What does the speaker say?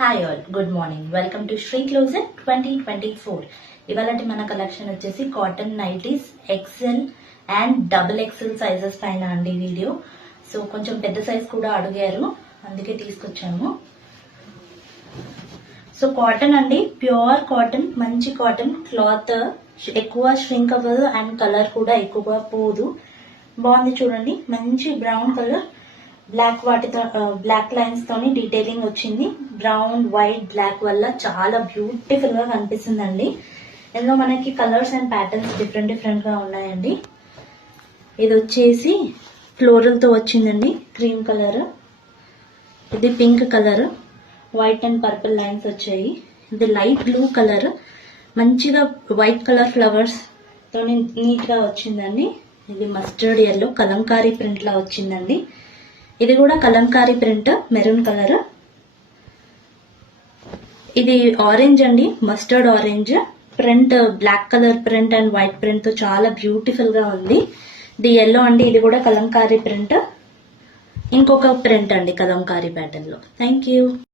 Hi all, good morning. Welcome to Shri closer 2024. ఇవాళటి మన collection వచ్చేసి cotton nighties XL and double XL sizes పైన అండి వీడియో. సో కొంచెం పెద్ద సైజ్ కూడా అడిగారు, అందుకే తీసుకొచ్చాము. సో కాటన్ అండి, ప్యూర్ కాటన్, మంచి కాటన్ క్లాత్, ఎక్కువ ష్రింక్ అవ్వదు అండ్ కలర్ కూడా ఎక్కువగా పోదు. బాగుంది చూడండి, మంచి బ్రౌన్ కలర్, బ్లాక్ లైన్స్ తోని డీటెయిలింగ్ వచ్చింది. బ్రౌన్ వైట్ బ్లాక్ వల్ల చాలా బ్యూటిఫుల్ గా కనిపిస్తుందండి. ఇందులో మనకి కలర్స్ అండ్ ప్యాటర్న్స్ డిఫరెంట్ గా ఉన్నాయండి. ఇది వచ్చేసి ఫ్లోరల్ తో వచ్చిందండి, క్రీమ్ కలర్. ఇది pink colour, white and purple lines వచ్చాయి. ఇది లైట్ బ్లూ కలర్, మంచిగా వైట్ కలర్ ఫ్లవర్స్ తోని నీట్ గా వచ్చిందండి. ఇది మస్టర్డ్ ఎల్లో కలంకారీ ప్రింట్ లా వచ్చిందండి. ఇది కూడా కలంకారీ ప్రింట్, మెరూన్ కలర్. ఇది ఆరెంజ్ అండి, mustard orange print, black colour print and white print తో చాలా బ్యూటిఫుల్ గా ఉంది. ఇది ఎల్లో అండి, ఇది కూడా కలంకారీ ప్రింట్. ఇంకొక ప్రింట్ అండి కలంకారీ ప్యాటర్న్ లో. Thank you.